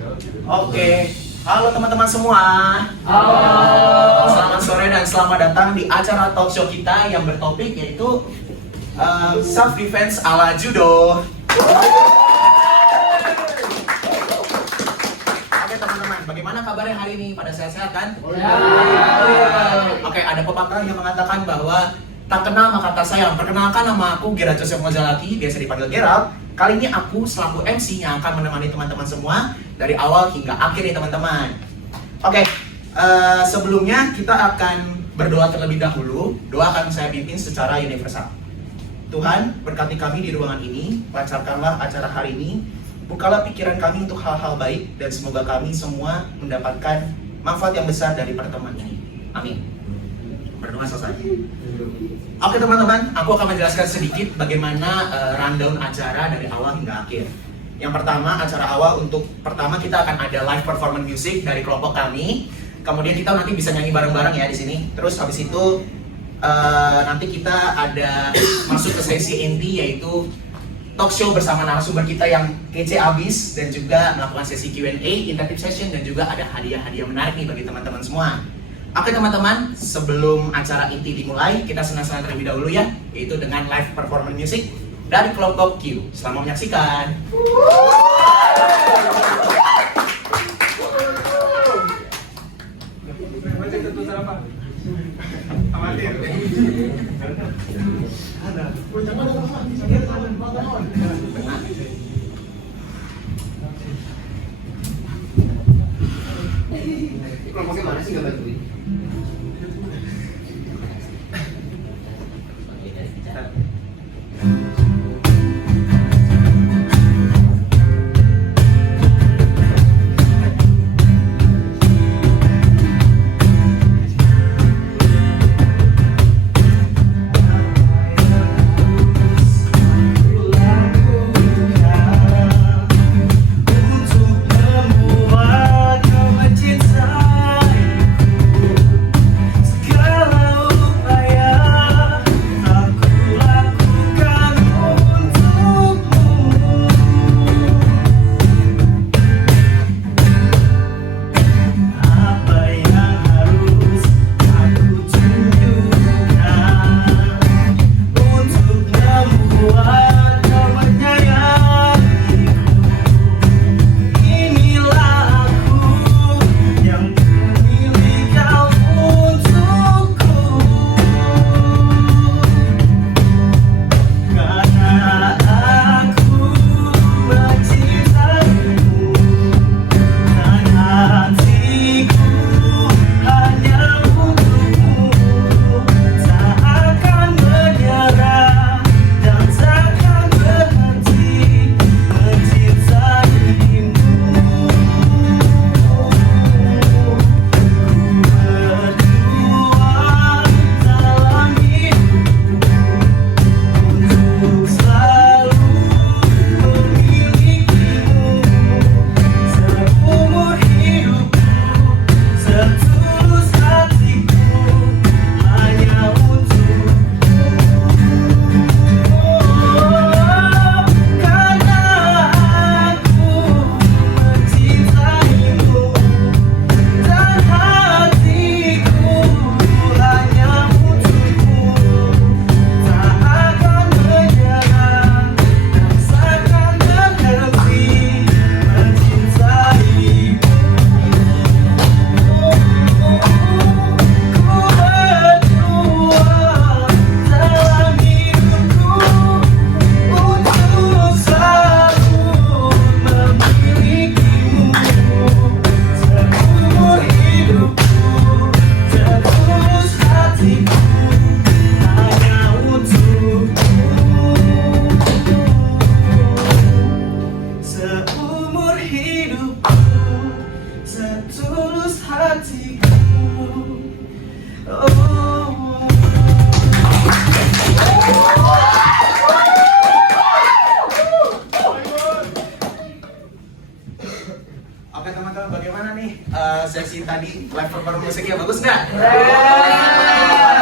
Oke, halo teman-teman semua. Halo. Selamat sore dan selamat datang di acara talk show kita yang bertopik yaitu self defense ala judo. Oke teman-teman, bagaimana kabarnya hari ini? Pada sehat-sehat kan? Ya. Oke, ada pepatah yang mengatakan bahwa tak kenal maka tak sayang. Perkenalkan, nama aku Gerald Joseph Mozalaki, biasa dipanggil Gerald. Kali ini aku selaku MC yang akan menemani teman-teman semua dari awal hingga akhir nih teman-teman. Oke, sebelumnya kita akan berdoa terlebih dahulu. Doa akan saya pimpin secara universal. Tuhan, berkati kami di ruangan ini, lancarkanlah acara hari ini, bukalah pikiran kami untuk hal-hal baik, dan semoga kami semua mendapatkan manfaat yang besar dari pertemuan ini. Amin. Berdoa selesai. Oke teman-teman, aku akan menjelaskan sedikit bagaimana rundown acara dari awal hingga akhir. Yang pertama, acara awal pertama kita akan ada live performance music dari kelompok kami. Kemudian kita nanti bisa nyanyi bareng-bareng ya di sini. Terus habis itu nanti kita ada masuk ke sesi inti, yaitu talk show bersama narasumber kita yang kece abis, dan juga melakukan sesi Q&A, interactive session, dan juga ada hadiah-hadiah menarik nih bagi teman-teman semua. Oke teman-teman, sebelum acara inti dimulai, kita senang-senang terlebih dahulu ya, yaitu dengan live performance music dari kelompok Q. Selamat menyaksikan. Kelompoknya mana sih, nggak bantuin? sesi tadi live performance musiknya bagus nggak?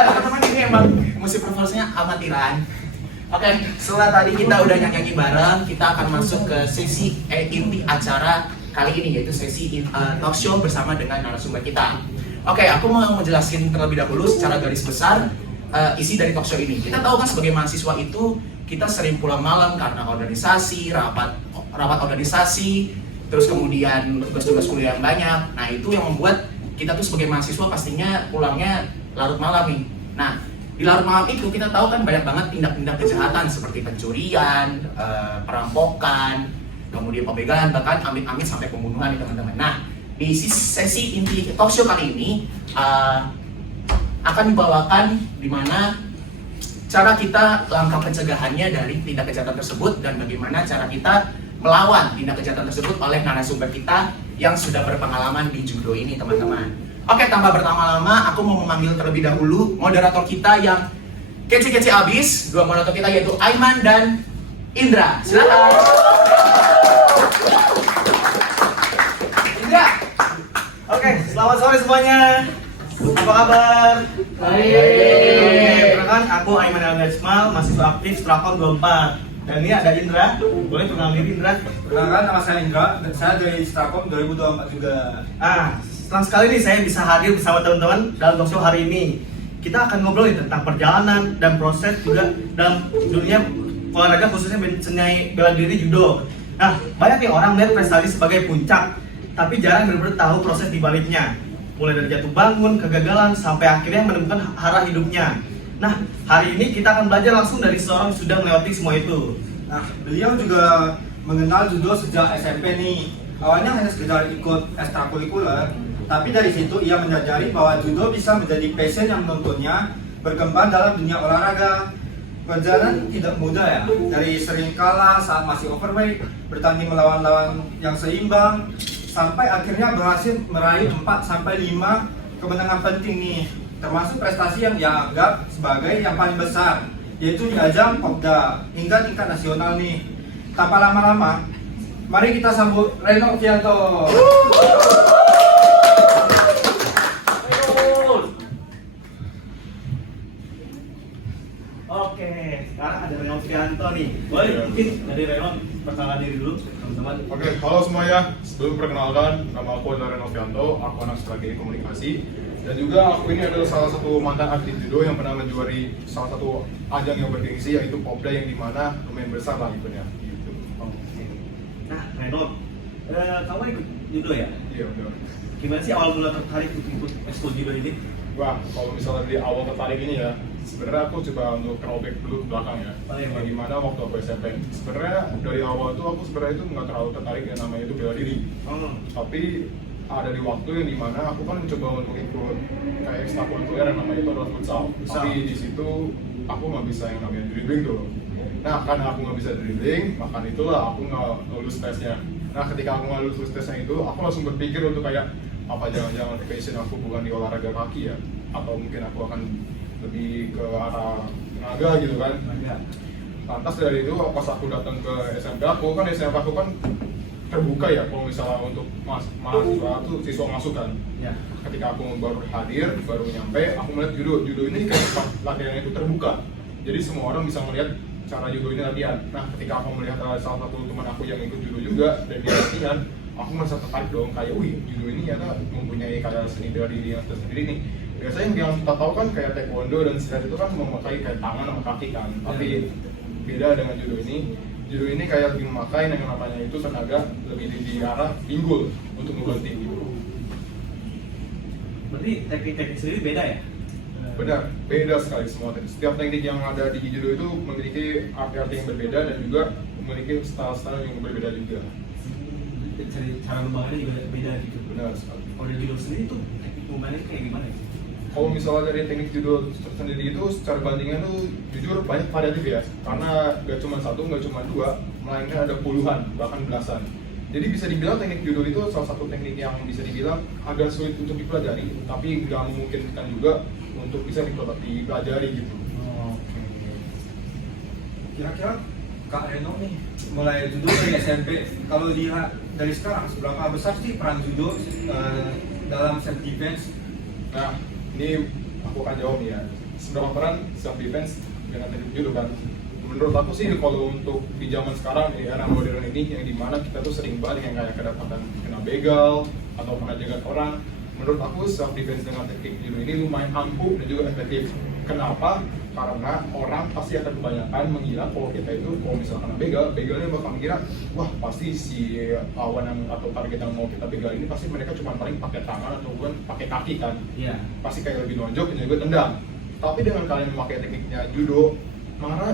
Teman-teman, ini emang musik performance-nya amatiran. Oke, setelah tadi kita udah nyanyi bareng, kita akan masuk ke sesi inti acara kali ini, yaitu sesi talk show bersama dengan narasumber kita. Oke, aku mau menjelaskan terlebih dahulu secara garis besar isi dari talk show ini. Kita tahu kan sebagai mahasiswa itu kita sering pulang malam karena organisasi, rapat organisasi, terus kemudian tugas-tugas kuliah yang banyak. Nah, itu yang membuat kita tuh sebagai mahasiswa pastinya pulangnya larut malam nih. Nah, di larut malam itu kita tahu kan banyak banget tindak-tindak kejahatan seperti pencurian, perampokan, kemudian pembegalan, bahkan amit-amit sampai pembunuhan nih teman-teman. Nah, di sesi inti talk show kali ini akan dibawakan di mana cara kita langkah pencegahannya dari tindak kejahatan tersebut dan bagaimana cara kita melawan tindak kejahatan tersebut oleh narasumber kita yang sudah berpengalaman di judo ini teman-teman. Oke, tanpa berlama-lama aku mau memanggil terlebih dahulu moderator kita yang kece-kece abis. Dua moderator kita yaitu Aiman dan Indra. Silakan. Indra. Oke, selamat sore semuanya. Apa kabar? Baik. Perkenalkan, aku Aiman Al-Ismail, mahasiswa aktif Strakon 24. Dan ini ada Indra. Boleh perkenalan diri Indra? Perkenalkan, nama saya Indra dan saya dari Strakon 2024 juga. Senang sekali nih saya bisa hadir bersama teman-teman dalam talk show hari ini. Kita akan ngobrol nih tentang perjalanan dan proses juga dalam dunia olahraga khususnya seni bela diri judo. Nah, banyak nih orang melihat prestasi sebagai puncak, tapi jarang benar-benar tahu proses di baliknya. Mulai dari jatuh bangun, kegagalan, sampai akhirnya menemukan arah hidupnya. Nah, hari ini kita akan belajar langsung dari seorang yang sudah melewati semua itu. Nah, beliau juga mengenal judo sejak SMP nih. Awalnya hanya sekedar ikut ekstrakurikuler, tapi dari situ ia menyadari bahwa judo bisa menjadi passion yang menuntunnya berkembang dalam dunia olahraga. Perjalanan tidak mudah ya, dari sering kalah saat masih overweight, bertanding melawan lawan yang seimbang, sampai akhirnya berhasil meraih 4-5 kemenangan penting nih, termasuk prestasi yang dianggap sebagai yang paling besar, yaitu di ajang Popda hingga tingkat nasional nih. Tanpa lama-lama, mari kita sambut Reno Fianto. Oke, sekarang ada Reno Fianto nih. Boleh mungkin dari Reno perkenalan diri dulu teman-teman. Oke, halo semuanya. Sebelum perkenalkan, nama aku adalah Reno Fianto. Aku anak strategi komunikasi. Dan juga aku ini adalah salah satu mantan atlet judo yang pernah menjuari salah satu ajang yang bergengsi, yaitu Popda, yang dimana lumayan besar lah eventnya. Gitu. Oke. Nah, Reno, kamu ikut judo ya? Iya, benar. Gimana sih awal mula tertarik untuk ikut ekskul judo ini? Wah, kalau misalnya dari awal tertarik ini ya, sebenarnya aku coba untuk throwback dulu ke belakang ya. Yang dimana waktu aku SMP. Sebenarnya dari awal tuh aku sebenarnya itu nggak terlalu tertarik yang namanya itu bela diri. Tapi ada di waktu yang dimana aku kan mencoba untuk ikut kayak ekstrakurikuler yang namanya itu adalah futsal. Tapi di situ aku nggak bisa yang namanya dribbling tuh. Nah, karena aku nggak bisa dribbling, maka itulah aku nggak lulus tesnya. Nah, ketika aku nggak lulus tesnya itu, aku langsung berpikir untuk kayak apa jangan-jangan passion aku bukan di olahraga kaki ya, atau mungkin aku akan lebih ke arah tenaga gitu kan. Lantas dari itu pas aku datang ke SMP aku kan terbuka ya kalau misalnya untuk mahasiswa tuh siswa masuk kan. Ketika aku baru hadir, baru nyampe, aku melihat judo ini kayak latihannya itu terbuka. Jadi semua orang bisa melihat cara judo ini latihan. Nah, ketika aku melihat salah satu teman aku yang ikut judo juga dan dia latihan, aku merasa tertarik dong, kayak wih, judo ini ternyata mempunyai kayak seni bela diri yang tersendiri nih. Biasanya yang kita tahu kan kayak taekwondo dan silat itu kan memakai kayak tangan sama kaki kan, tapi beda dengan judo ini. Judo ini kayak lebih memakai yang namanya itu tenaga lebih di arah pinggul untuk membanting gitu. Berarti teknik-teknik sendiri beda ya? Benar, beda sekali semua teknik. Setiap teknik yang ada di judo itu memiliki arti-arti yang berbeda dan juga memiliki style-style yang berbeda juga. Cara membangunnya juga beda gitu. Benar sekali. Kalau dari judo sendiri tuh teknik membangunnya kayak gimana ya? Kalau misalnya dari teknik judo sendiri itu secara bandingnya tuh jujur banyak variatif ya, karena gak cuma satu, gak cuma dua, melainkan ada puluhan bahkan belasan. Jadi bisa dibilang teknik judo itu salah satu teknik yang bisa dibilang agak sulit untuk dipelajari, tapi nggak memungkinkan juga untuk bisa dipelajari gitu. Kira-kira Kak Reno nih mulai judo dari SMP, kalau dilihat dari sekarang seberapa besar sih peran judo dalam self defense? Nah, ini aku akan jawab nih ya. Seberapa peran self defense dengan teknik judo kan? menurut aku sih kalau untuk di zaman sekarang di era modern ini yang dimana kita tuh sering banget yang kayak kedapatan kena begal atau kena jegat orang, menurut aku self defense dengan teknik judo ini lumayan ampuh dan juga efektif. Kenapa? Karena orang pasti akan kebanyakan mengira kalau kita itu kalau misalnya kena begalnya bakal mengira wah pasti si lawan yang atau target yang mau kita begal ini pasti mereka cuma paling pakai tangan atau bukan pakai kaki kan, Iya. pasti kayak lebih nonjok dan juga tendang. Tapi dengan kalian memakai tekniknya judo, malah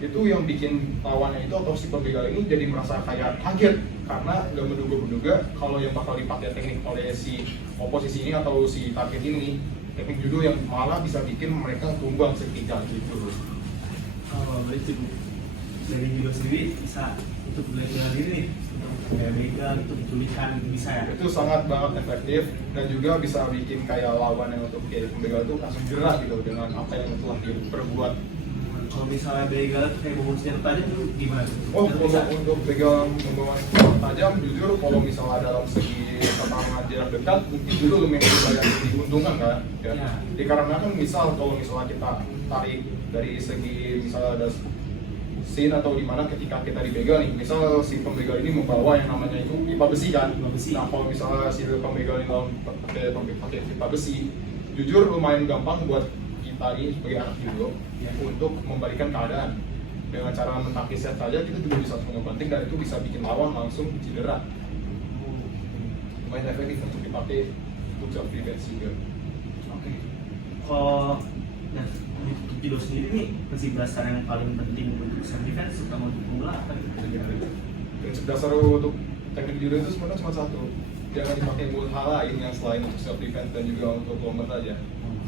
itu yang bikin lawannya itu atau si pembegal ini jadi merasa kayak kaget karena gak menduga-duga kalau yang bakal dipakai teknik oleh si oposisi ini atau si target ini teknik judo yang malah bisa bikin mereka tumbang seketika gitu. Oh, berarti dari judo sendiri bisa untuk bela diri nih, kayak begal itu penculikan bisa ya. Itu sangat banget efektif dan juga bisa bikin kayak lawan yang untuk kayak pembegal itu langsung jerah gitu dengan apa yang telah diperbuat. Kalau misalnya begal itu kayak bawa senjata tajam itu gimana? Oh, Itu bisa? untuk pegang membawa senjata tajam, jujur kalau misalnya dalam segi pertarungan jarak dekat, mungkin dulu lumayan banyak diuntungkan kan? Ya. Ya. Dikarenakan misal kalau misalnya kita tarik dari segi misalnya ada scene atau dimana ketika kita dibegal nih, misal si pembegal ini membawa yang namanya itu pipa besi kan? Pipa besi. Nah kalau misalnya si pembegal ini pakai pipa besi, jujur lumayan gampang buat kita ini sebagai anak judo Ya. untuk membalikan keadaan dengan cara mentaki set saja kita juga bisa langsung ngebanting dan itu bisa bikin lawan langsung cedera. Lumayan efektif untuk dipakai untuk self defense juga. Oke. Kalau nah, untuk judo sendiri nih penjelasan yang paling penting untuk self defense terutama untuk pemula apa gitu? Prinsip dasar untuk teknik judo itu sebenarnya cuma satu, jangan dipakai buat hal lain yang selain untuk self defense dan juga untuk lomba saja.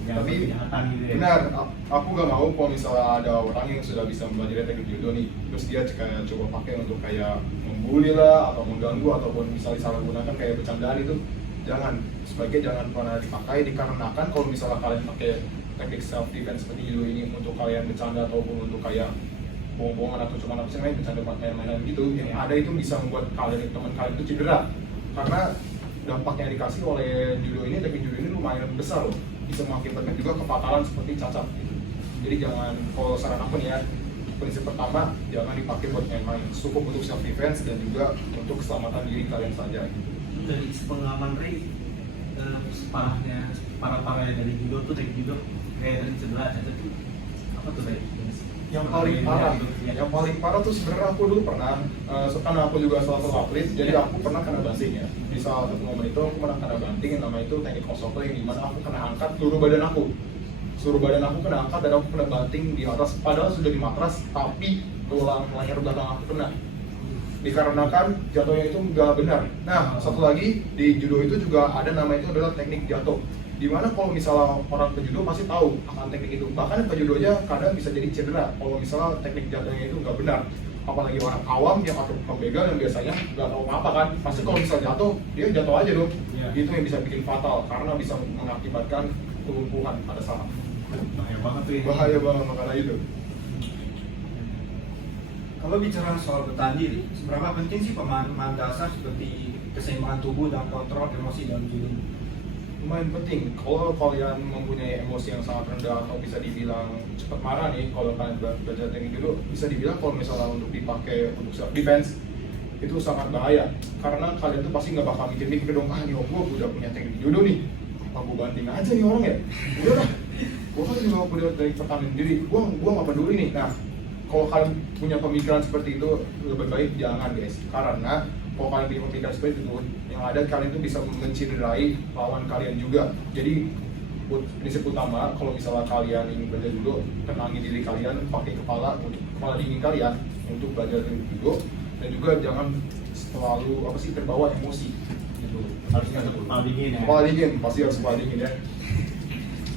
Tapi kejahatan gitu ya. benar, aku gak mau kalau misalnya ada orang yang sudah bisa mempelajari teknik judo nih, terus dia kayak coba pakai untuk kayak membuli lah atau mengganggu ataupun misalnya disalahgunakan kayak bercandaan itu, jangan, sebaiknya jangan pernah dipakai dikarenakan kalau misalnya kalian pakai teknik self defense seperti judo ini untuk kalian bercanda ataupun untuk kayak bohong-bohongan atau cuma apa sih namanya bercanda main-mainan gitu, yang ada itu bisa membuat kalian teman kalian itu cedera karena dampak yang dikasih oleh judo ini, teknik judo ini lumayan besar loh, bisa mengakibatkan juga kefatalan seperti cacat gitu. Jadi jangan, kalau saran aku nih ya, prinsip pertama jangan dipakai buat main-main, cukup untuk self defense dan juga untuk keselamatan diri kalian saja gitu. Dari pengalaman Ray, parahnya dari judo tuh teknik judo kayak dari sebelah cacat tuh apa tuh Ray? Yang paling parah tuh sebenarnya aku dulu pernah, karena aku juga salah satu atlet, jadi aku pernah kena banting ya. Di salah satu momen itu aku pernah kena banting yang namanya itu teknik osoto yang dimana aku kena angkat seluruh badan aku kena angkat dan aku kena banting di atas, padahal sudah di matras tapi tulang leher belakang aku kena. Dikarenakan jatuhnya itu nggak benar. Nah, satu lagi di judo itu juga ada namanya itu adalah teknik jatuh. Dimana kalau misalnya orang pejudo pasti tahu akan teknik itu, bahkan pejudonya kadang bisa jadi cedera kalau misalnya teknik jatuhnya itu nggak benar, apalagi orang awam yang atau pembegal yang biasanya nggak tahu apa kan, pasti kalau misalnya jatuh dia jatuh aja dong. Itu yang bisa bikin fatal karena bisa mengakibatkan kelumpuhan pada saat. Bahaya banget tuh ya. Bahaya banget makanya itu. Kalau bicara soal bertahan diri, seberapa penting sih pemahaman dasar seperti keseimbangan tubuh dan kontrol emosi dalam judo? Lumayan penting. Kalau kalian mempunyai emosi yang sangat rendah atau bisa dibilang cepat marah nih, kalau kalian belajar teknik judo, bisa dibilang kalau misalnya untuk dipakai untuk self defense itu sangat bahaya karena kalian tuh pasti nggak bakal mikir dong, nih om gue udah punya teknik judo nih, apa gue banting aja nih orang ya, udah lah, gue kan juga udah dari pertahanan diri, gue nggak peduli nih. Nah, kalau kalian punya pemikiran seperti itu lebih baik jangan guys, karena kalau kalian punya pemikiran seperti itu, yang ada kalian tuh bisa mencederai lawan kalian juga. Jadi prinsip utama kalau misalnya kalian ingin belajar judo, tenangin diri kalian, pakai kepala dingin kalian untuk belajar judo, dan juga jangan selalu terbawa emosi gitu. Harusnya Kepala dingin ya. Kepala dingin, pasti harus kepala dingin ya.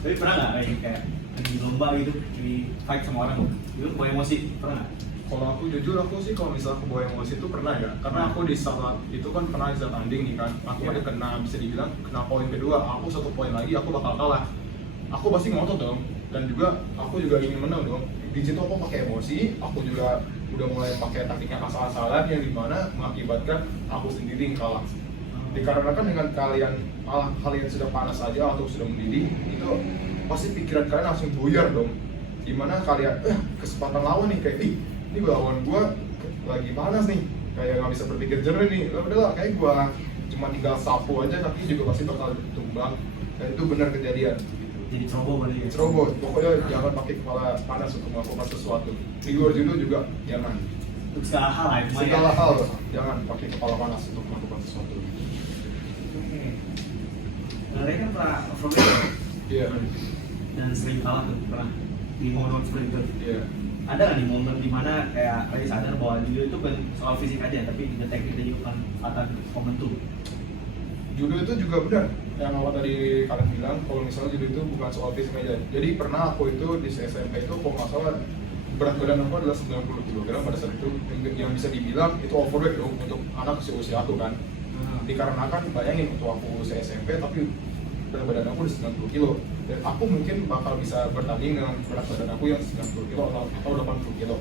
Tapi pernah nggak Ray kayak di lomba gitu di fight sama orang itu bawa emosi, pernah nggak? Kalau aku jujur, aku sih kalau misalnya aku bawa emosi itu pernah ya, karena aku di saat itu kan pernah bisa tanding nih kan, aku ada kena, bisa dibilang kena poin kedua, aku 1 poin lagi aku bakal kalah, aku pasti ngotot dong, dan juga aku juga ingin menang dong. Di situ aku pakai emosi, aku juga udah mulai pakai taktiknya asal-asalan yang dimana mengakibatkan aku sendiri yang kalah. Dikarenakan dengan kalian sudah panas saja atau sudah mendidih, itu pasti pikiran kalian langsung buyar dong. Dimana kalian kesempatan lawan nih kayak ini lawan gua lagi panas nih, kayak nggak bisa berpikir jernih nih, udahlah kayak gua cuma tinggal sapu aja tapi juga pasti bakal tumbang. Dan itu benar kejadian. Jadi ceroboh berarti ya. Ceroboh, pokoknya jangan pakai kepala panas untuk melakukan sesuatu. Di luar judo juga jangan. Untuk segala hal ya. Segala hal jangan pakai kepala panas untuk melakukan sesuatu. Oke. Ray kan pernah overweight Iya. dan sering kalah tuh, pernah di momen seperti itu. Iya. Ada nggak di momen dimana kayak Ray sadar bahwa judo itu bukan soal fisik aja, tapi juga teknik dan juga manfaatan momentum. Judo itu juga benar yang awal tadi kalian bilang kalau misalnya judo itu bukan soal fisik aja. Jadi pernah aku itu di SMP itu kalau nggak salah berat badan aku adalah 90 kg pada saat itu, yang bisa dibilang itu overweight dong untuk anak seusia aku kan. Dikarenakan bayangin untuk aku SMP tapi berat badan aku udah 90 kg dan aku mungkin bakal bisa bertanding dengan berat badan aku yang 90 kg atau 80 kg,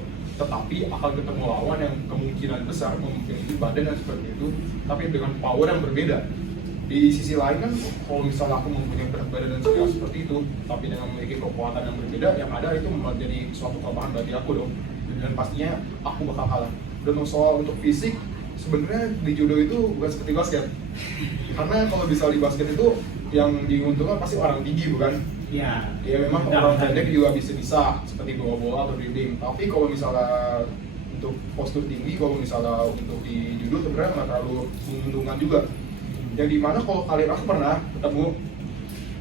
tetapi akan ketemu lawan yang kemungkinan besar memiliki badan yang seperti itu tapi dengan power yang berbeda. Di sisi lain kan kalau misalnya aku mempunyai berat badan dan segala seperti itu tapi dengan memiliki kekuatan yang berbeda, yang ada itu menjadi suatu kelemahan bagi aku dong, dan pastinya aku bakal kalah. Dan soal untuk fisik, sebenarnya di judo itu bukan seperti basket, karena kalau bisa di basket itu yang diuntungkan pasti orang tinggi bukan? Iya. Ya memang orang pendek juga bisa seperti bawa bola atau dribbling, tapi kalau misalnya untuk postur tinggi, kalau misalnya untuk di judo sebenarnya nggak terlalu menguntungkan juga. Yang dimana kalau kalian, aku pernah ketemu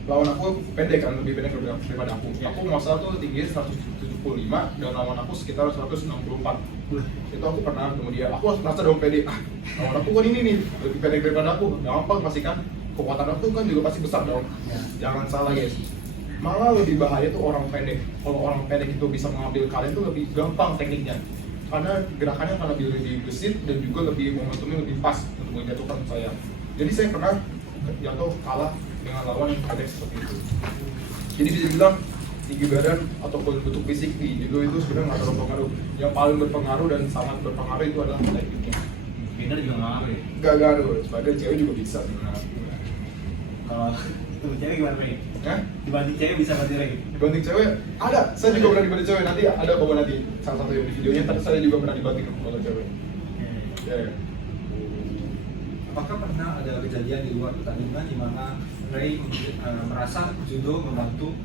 lawan aku pendek kan, lebih pendek daripada aku. Aku masalah tuh tinggi 175 dan lawan aku sekitar 164. Itu aku pernah ketemu dia, aku merasa dong pede, lawan aku kan ini nih, lebih pendek daripada aku, gampang pasti kan, kekuatan aku kan juga pasti besar dong. Jangan salah guys, malah lebih bahaya tuh orang pendek. Kalau orang pendek itu bisa mengambil kalian tuh lebih gampang tekniknya, karena gerakannya akan lebih gesit dan juga lebih momentumnya lebih pas untuk menjatuhkan saya. Jadi saya pernah jatuh kalah dengan lawan yang pendek seperti itu. Jadi bisa dibilang tinggi badan ataupun bentuk fisik di judo itu sebenarnya nggak terlalu berpengaruh. Yang paling berpengaruh dan sangat berpengaruh itu adalah tekniknya. Gender juga nggak ngaruh ya? Gak ngaruh, sebagai cewek juga bisa sebenarnya. Kalau untuk cewek gimana Ray? Ya? Dibanding cewek bisa berarti Ray? Dibanding cewek, ada. Saya juga pernah dibanding cewek, nanti ada bawa nanti salah satu yang di videonya, tapi saya juga pernah dibanding sama cewek. Ya. Apakah pernah ada kejadian di luar pertandingan di mana Ray merasa judo membantu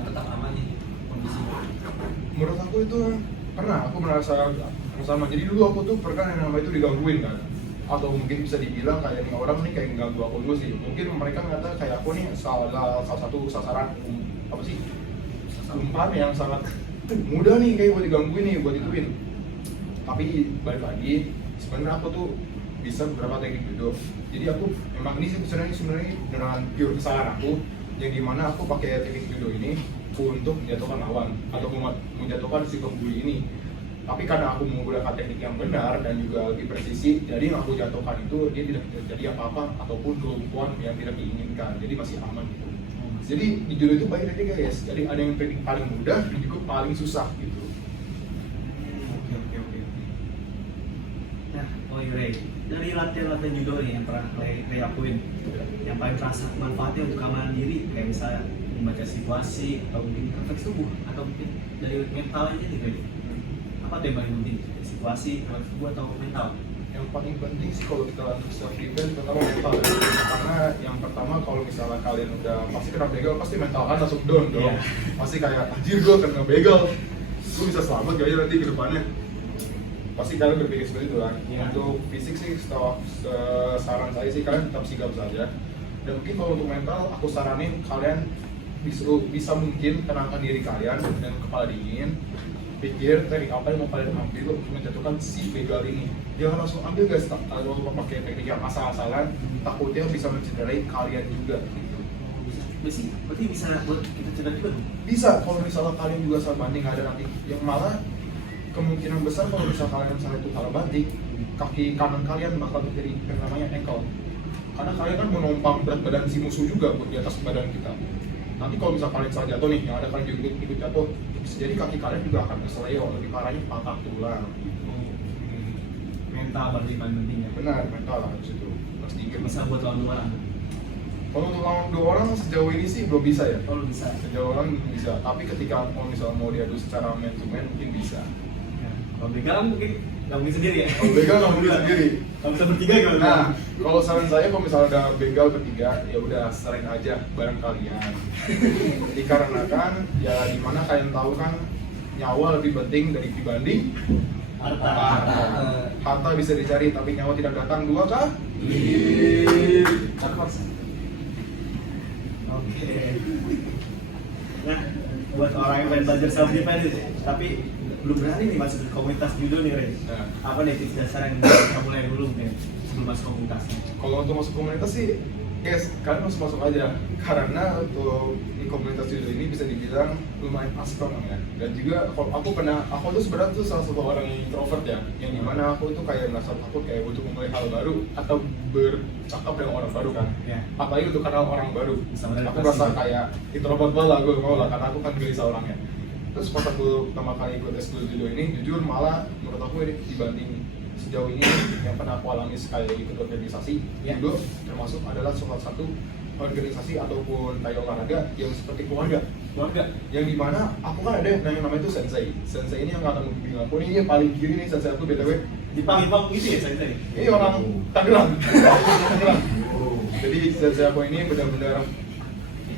tetap aman nih kondisinya? Menurut aku itu pernah, aku merasa sama. Jadi dulu aku tuh pernah yang namanya itu digangguin kan, atau mungkin bisa dibilang kayak nih orang nih kayak ganggu aku dulu sih. Mungkin mereka ngata kayak aku nih salah satu sasaran apa sih, umpan yang sangat mudah nih kayak buat digangguin nih, buat ituin. Tapi balik lagi, sebenarnya aku tuh bisa beberapa teknik judo. Jadi aku memang ini sih sebenarnya dengan pure kesalahan aku, yang dimana aku pakai teknik judo ini untuk menjatuhkan lawan atau menjatuhkan si pembuli ini. Tapi karena aku menggunakan teknik yang benar dan juga lebih presisi, jadi yang aku jatuhkan itu dia tidak terjadi apa-apa ataupun kelumpuhan yang tidak diinginkan, jadi masih aman gitu. Jadi di judo itu banyak teknik guys, jadi ada yang teknik paling mudah dan juga paling susah gitu. Oke. Nah, Ray, dari latihan-latihan judo nih yang pernah Ray lakuin, yang paling terasa manfaatnya untuk keamanan diri, kayak misalnya membaca situasi atau mungkin refleks tubuh atau mungkin dari mental aja nih Ray. Apa yang paling penting? Situasi, refleks tubuh atau mental? Yang paling penting sih kalau kita untuk self defense pertama mental ya. Karena yang pertama kalau misalnya kalian udah pasti kena begal, pasti mental kan langsung down dong. Pasti kayak anjir gue kena begal, gue bisa selamat gak ya nanti ke depannya. Pasti kalian berpikir seperti itu kan. Untuk fisik sih saran saya sih kalian tetap sigap saja. Dan mungkin kalau untuk mental aku saranin kalian bisa mungkin tenangkan diri kalian dan kepala dingin, pikir teknik apa yang mau kalian ambil untuk menjatuhkan si begal ini. Jangan langsung ambil guys, kalau pakai teknik yang asal-asalan, takutnya bisa mencederai kalian juga gitu. Berarti bisa buat kita cedera juga dong? Bisa, kalau misalnya kalian juga salah banting ada nanti yang malah kemungkinan besar kalau misalnya kalian salah itu salah banting, kaki kanan kalian bakal terjadi yang namanya ankle. Karena kalian kan menumpang berat badan si musuh juga buat di atas badan kita. Nanti kalau misalnya kalian salah jatuh nih, yang ada kalian juga ikut jatuh, bisa jadi kaki kalian juga akan kesleo, lebih parahnya patah tulang. Mental berarti paling penting ya? Benar, mental harus itu. Pasti Bisa buat lawan luar. Kalau untuk lawan 2 orang sejauh ini sih belum bisa ya. Kalau bisa. Sejauh orang belum bisa. Tapi ketika kalau misalnya mau diadu secara man to man mungkin bisa. Ya. Kalau begal mungkin nggak mungkin sendiri ya. Kalau begal nggak mungkin sendiri. Kalau bisa bertiga gimana? Nah, kalau saran saya kalau misalnya ada begal bertiga, ya udah sering aja bareng kalian. Dikarenakan ya dimana kalian tahu kan nyawa lebih penting dari dibanding Harta. harta bisa dicari tapi nyawa tidak datang 2 kah? Oke. Nah, buat orang yang pengen belajar self defense tapi belum berani nih masuk ke komunitas judo nih, Ren. Nah. Apa nih tips dasar yang bisa mulai dulu nih sebelum masuk komunitasnya? Kalau untuk masuk komunitas sih, guys, kalian harus masuk aja karena untuk di komunitas judo ini bisa dibilang lumayan asik banget ya. Dan juga kalau aku tuh sebenarnya tuh salah satu orang yang introvert ya, yang dimana aku tuh kayak merasa takut kayak butuh memulai hal baru atau bercakap dengan orang baru kan. Ya. Apalagi untuk kenal orang baru. Sama Aku merasa kayak introvert banget lah, gue mau lah karena aku kan gelisah orangnya. Terus pas aku pertama kali ikut eskul judo ini, jujur malah menurut aku ini dibanding sejauh ini yang pernah aku alami sekali ikut organisasi, judo termasuk adalah salah satu organisasi ataupun kayak olahraga yang seperti keluarga. Yang dimana aku kan ada yang namanya itu sensei. Sensei ini yang akan membimbing aku, ini yang paling kiri nih sensei aku BTW. Dipanggil gitu ya sensei? Ini orang Tangerang. Tangerang. Jadi sensei aku ini benar-benar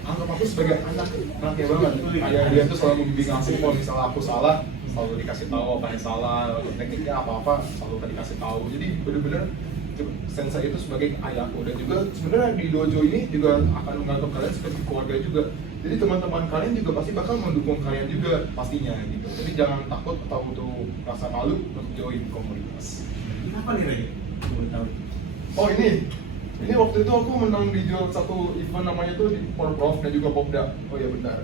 anggap aku sebagai anaknya banget. Kayak dia tuh selalu membimbing aku kalau misalnya aku salah, selalu dikasih tahu apa yang salah, tekniknya apa-apa selalu dikasih tahu. Jadi benar-benar sensei itu sebagai ayahku. Dan juga sebenarnya di dojo ini juga akan menganggap kalian seperti keluarga juga. Jadi teman-teman kalian juga pasti bakal mendukung kalian juga pastinya gitu. Jadi jangan takut atau untuk rasa malu untuk join komunitas. Kenapa nih, Ren? Belum tahu. Oh ini waktu itu aku menang di juara satu event namanya tuh di Porprov dan juga Popda. Oh iya benar.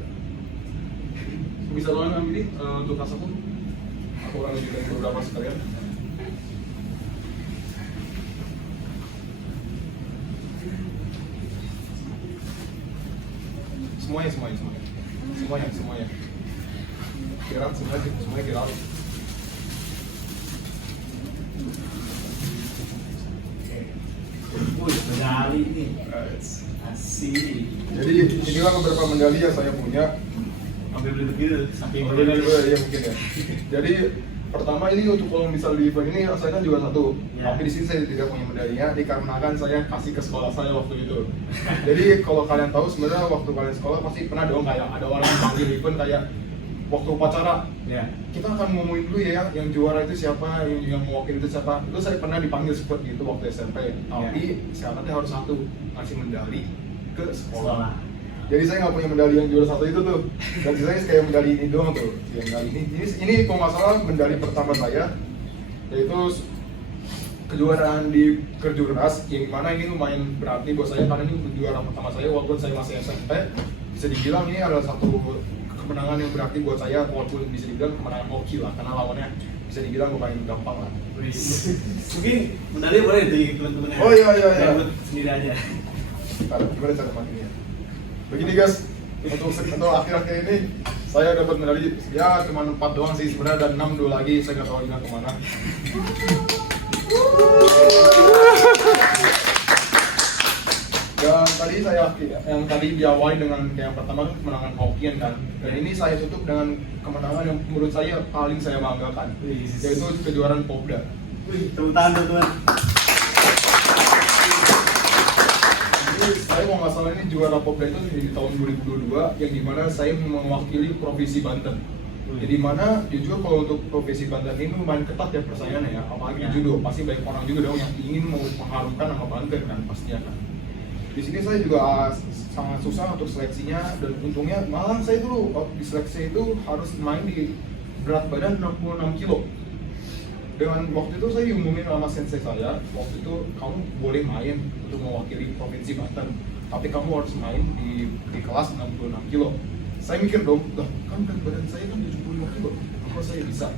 Bisa tolong ambil ini untuk kasaku. Aku akan lanjutkan beberapa sekalian. Semuanya. Gerak semuanya gerak. Wih, medali nih. Asik. Jadi inilah beberapa medali yang saya punya. Ambil beli begitu, saking Medali juga ya mungkin ya. Jadi pertama ini untuk kalau misal di event ini saya kan juga satu, Ya. tapi di sini saya tidak punya medalinya dikarenakan saya kasih ke sekolah saya waktu itu. Jadi kalau kalian tahu sebenarnya waktu kalian sekolah pasti pernah dong kayak ada orang yang panggil event kayak waktu upacara. Ya. Kita akan ngomongin dulu ya yang juara itu siapa, yang mewakili itu siapa. Itu saya pernah dipanggil seperti itu waktu SMP. Tapi syaratnya harus satu, ngasih medali ke sekolah. Jadi saya nggak punya medali yang juara satu itu tuh. Dan saya kayak medali ini doang tuh. Ya, medali ini kalau nggak salah medali pertama saya, yaitu kejuaraan di Kerjurnas, yang mana ini lumayan berarti buat saya karena ini juara pertama saya walaupun saya masih SMP. Bisa dibilang ini adalah satu kemenangan yang berarti buat saya, walaupun bisa dibilang kemenangan hoki lah karena lawannya bisa dibilang lumayan gampang lah. Mungkin medali boleh di teman-teman ya. Oh iya. Buat sendiri aja. Gimana cara pakainya? Begini guys, untuk akhir-akhir ini saya dapat medali ya cuma 4 doang sih sebenarnya, dan 6 dua lagi saya nggak tahu ingat kemana. Dan tadi yang tadi diawali dengan yang pertama itu kemenangan Hokkien kan, dan ini saya tutup dengan kemenangan yang menurut saya paling saya banggakan, yaitu kejuaraan Popda. Wih, tepuk tangan teman-teman. Saya mau nggak salah ini juara Popda itu di tahun 2022 yang dimana saya mewakili provinsi Banten. Jadi mana jujur kalau untuk provinsi Banten ini lumayan ketat ya persaingannya ya, apalagi di judo pasti banyak orang juga dong yang ingin mau mengharumkan nama Banten kan pastinya kan. Di sini saya juga sangat susah untuk seleksinya, dan untungnya malah saya dulu di seleksi itu harus main di berat badan 66 kilo. Dengan waktu itu saya diumumin sama sensei saya, waktu itu kamu boleh main untuk mewakili provinsi Banten, tapi kamu harus main di kelas 66 kilo. Saya mikir dong, lah kan berat badan saya kan 75 kilo, apa saya bisa?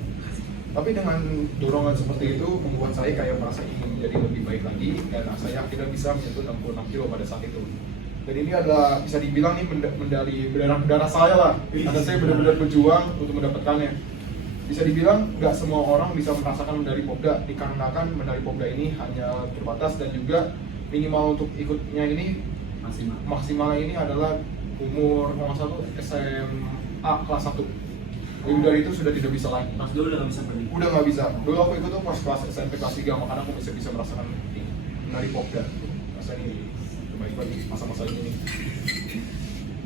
Tapi dengan dorongan seperti itu membuat saya kayak merasa ingin menjadi lebih baik lagi, dan saya akhirnya bisa menyentuh 66 kilo pada saat itu. Dan ini adalah bisa dibilang nih medali berdarah saya lah, karena saya benar-benar berjuang untuk mendapatkannya. Bisa dibilang nggak semua orang bisa merasakan medali Popda, dikarenakan medali Popda ini hanya terbatas, dan juga minimal untuk ikutnya ini maksimalnya ini adalah umur kalau nggak salah tuh SMA kelas 1. Dari itu sudah tidak bisa lagi. Pas dulu udah nggak bisa pergi. Udah nggak bisa. Dulu aku ikut tuh pas kelas SMP kelas 3, makanya aku bisa merasakan dari Popda. Rasanya ini baik lagi masa-masa ini.